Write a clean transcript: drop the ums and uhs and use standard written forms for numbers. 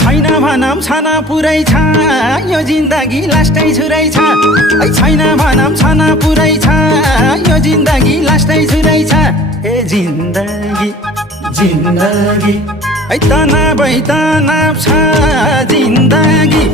छैन भनम छन पुरै छ यो जिन्दगी लास्टै छुरै छ छैन भनम छन पुरै छ यो जिन्दगी लास्टै छुरै छ ए जिन्दगी जिन्दगी तनावै तनाव छ जिन्दगी